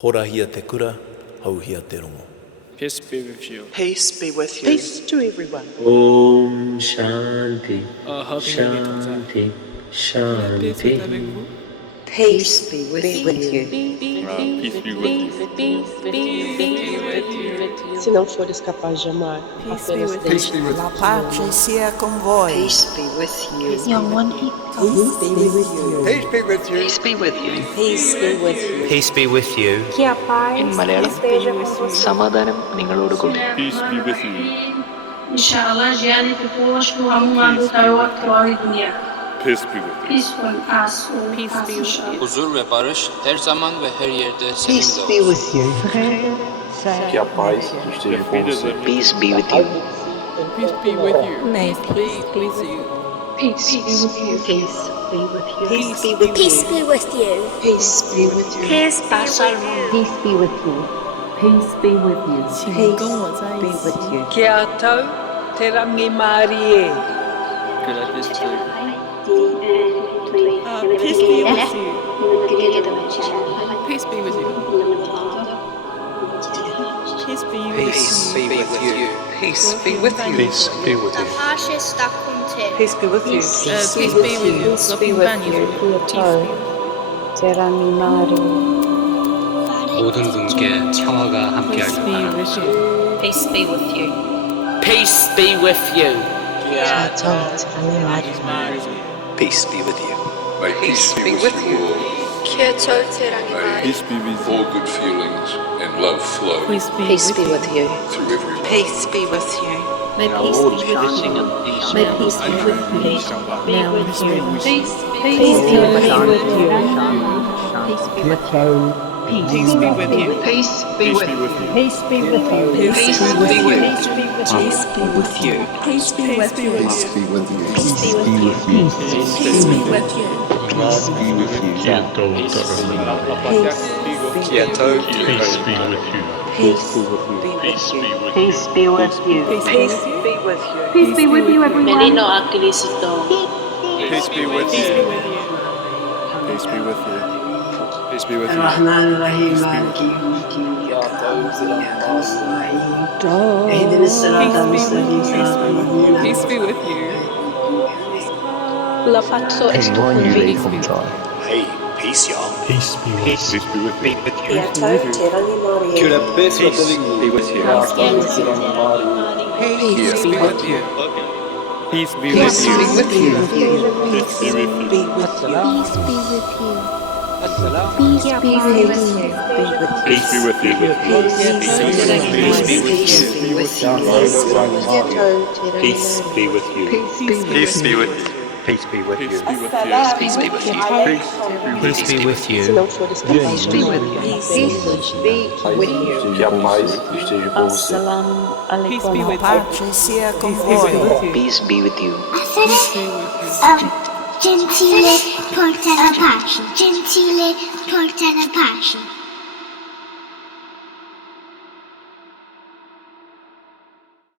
Hora hia te kura, hau hia te rongo. Peace be with you. Peace be with you. Peace to everyone. Om Shanti, Shanti. Shanti, Peace be avec vous. Peace be with you. Peace be with you. Se não fores capaz de amar, apenas deixe. La pace sia con voi. Peace be with you. Peace be with you. Peace be with you. Peace be with you. Peace be with you. Peace be with you. Que a paz esteja com você. സമാധാനം നിങ്ങളോട് കൂടി. Peace be with you. इंशाअल्लाह जियानी पे कोश को हम आदू तायो तवारी दुनिया. Peace be with you. Peaceful as Peace be with you. Huzur ve barış her zaman ve her yerde Peace seninle be olsun. with you. que a paz esteja com você. Peace be with you. Peace be with you. May peace be with you. peace be with you. Peace be with you. Peace be with Peace be with you. Peace be with you. Peace be with you. Peace be with you. Peace be with you. 请跟我在一 Be 起 with you. Kia tau te rangi Mārie. Que la paix soit avec vous. Peace be with you. Peace be with you. Peace be with Peace be with you. Peace be with you. Peace be with you. Paz está contigo. Peace be with you. Peace be with you. Peace be with you. 모든 분께 평화가 함께하길 바랍니다. Peace be with you. Peace be with you. Peace be with you. May Peace be with you. Peace be with you. All good feelings and love flow Peace be Peace be with you. through every life. Peace be with you. May peace be with you. May peace be with you. now and here. Peace Peace be with you. Peace be with you. Peace be with you. Peace be with you. Peace be with you. Peace be with you. Peace be with you. Peace be with you. Peace be with you. Peace be with you. Peace be with you. Peace be with you. Kia tau te Peace be with you. Peace be with you. Peace be with you. Peace be with you. Peace be with you, everyone. Menino Akristo. Peace be with Peace you. be with you. Peace be with you. Peace be with you. الرحمن الرحيم مالك يوم الدين إياك نعبد وإياك نستعين اهدنا الصراط المستقيم صراط الذين Peace be with you. La pazzo est con voi. Hey, peace, y'all. Peace be with you. Peace be with you. Que la paix soit avec vous. Be with you. Peace be with you. Peace be Peace with be you. with you. Peace be with you. Be with you. Peace be with you. Assalam. Peace be with you. Peace be with you. Peace be with you. Peace be with you. Peace be with you. Peace be with you. Peace be with you. Peace be with you. Peace be with you. Peace be with you. Que a paz esteja com você. Peace be with you. Pace sia con voi. Peace be with you. Gentile porta la pace. Gentile porta la pace.